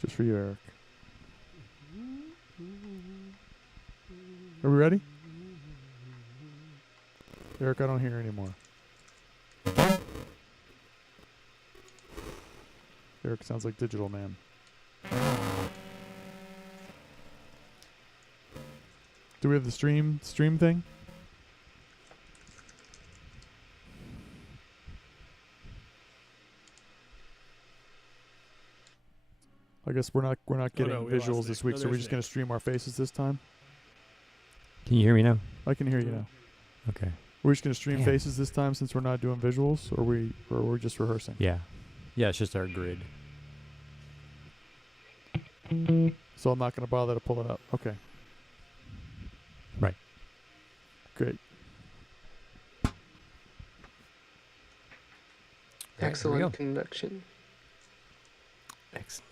Just for you, Eric. Are we ready? Eric, I don't hear anymore. Eric sounds like Digital Man. Do we have the stream thing? I guess we're not getting visuals this week, so we're just going to stream our faces this time. Can you hear me now? I can hear you now. Okay. We're just going to stream faces this time since we're not doing visuals, or we're just rehearsing. Yeah. Yeah, it's just our grid. So I'm not going to bother to pull it up. Okay. Right. Great. Excellent connection. Excellent.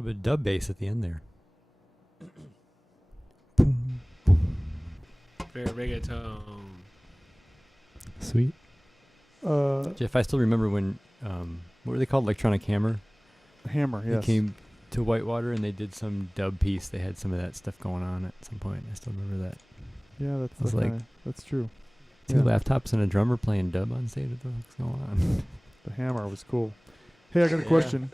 little bit of dub bass at the end there. Very reggaeton. Sweet. Jeff, I still remember when, what were they called? Electronic Hammer? Hammer, yes. They came to Whitewater and they did some dub piece. They had some of that stuff going on at some point. I still remember that. Yeah, that's true. Two laptops and a drummer playing dub on stage. What the fuck's going on? The Hammer was cool. Hey, I got a question.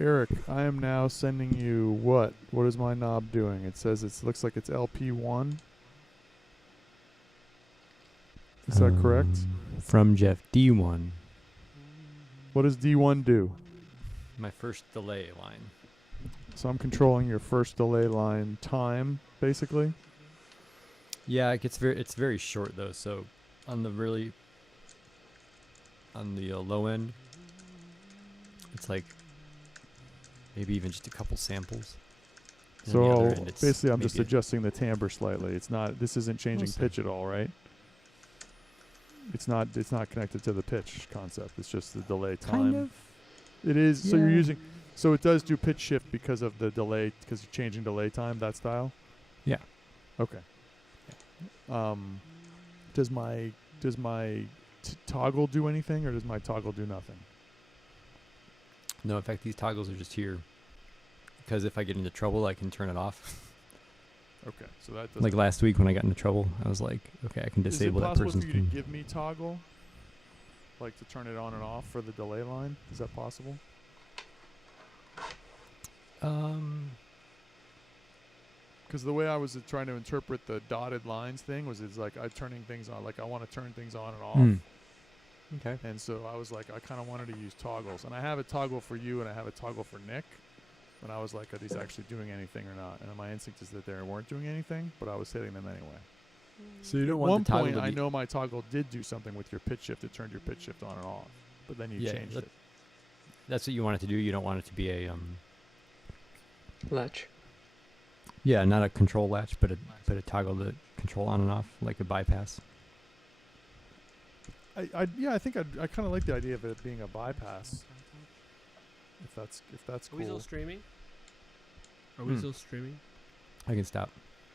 Eric, I am now sending you what? What is my knob doing? It says it looks like it's LP1. Is that correct? From Jeff, D1. What does D1 do? My first delay line. So I'm controlling your first delay line time, basically. Yeah, it's very short though. So on the low end, it's like maybe even just a couple samples. And on the So other end, it's basically, I'm just maybe adjusting the timbre slightly. It's not. This isn't changing Mostly. pitch at all, right? It's not. It's not connected to the pitch concept. It's just the delay time. kind of. It is. So you're Yeah. using. So it does do pitch shift because of the delay, because you're changing delay time. That style. Yeah. Okay. Does my toggle do anything, or does my toggle do nothing? No, in fact, these toggles are just here because if I get into trouble, I can turn it off. Okay. So that doesn't. Like last week when I got into trouble, I was like, okay, I can disable that Is it person's. possible for you to give me toggle, like to turn it on and off for the delay line? Is that possible? Because the way I was trying to interpret the dotted lines thing was, it's like I'm turning things on. Like I want to turn things on and off. Okay. And so I was like, I kind of wanted to use toggles. And I have a toggle for you and I have a toggle for Nick. And I was like, are these actually doing anything or not? And my instinct is that they weren't doing anything, but I was hitting them anyway. So you don't At want one the toggle point, to I be know my toggle did do something with your pitch shift. It turned your pitch shift on and off. But then you changed it. That's what you want it to do. You don't want it to be a Latch. yeah, not a control latch, but a toggle to control on and off, like a bypass. I think I kind of like the idea of it being a bypass. If that's Are we cool. still streaming? Are we Hmm. still streaming? I can stop.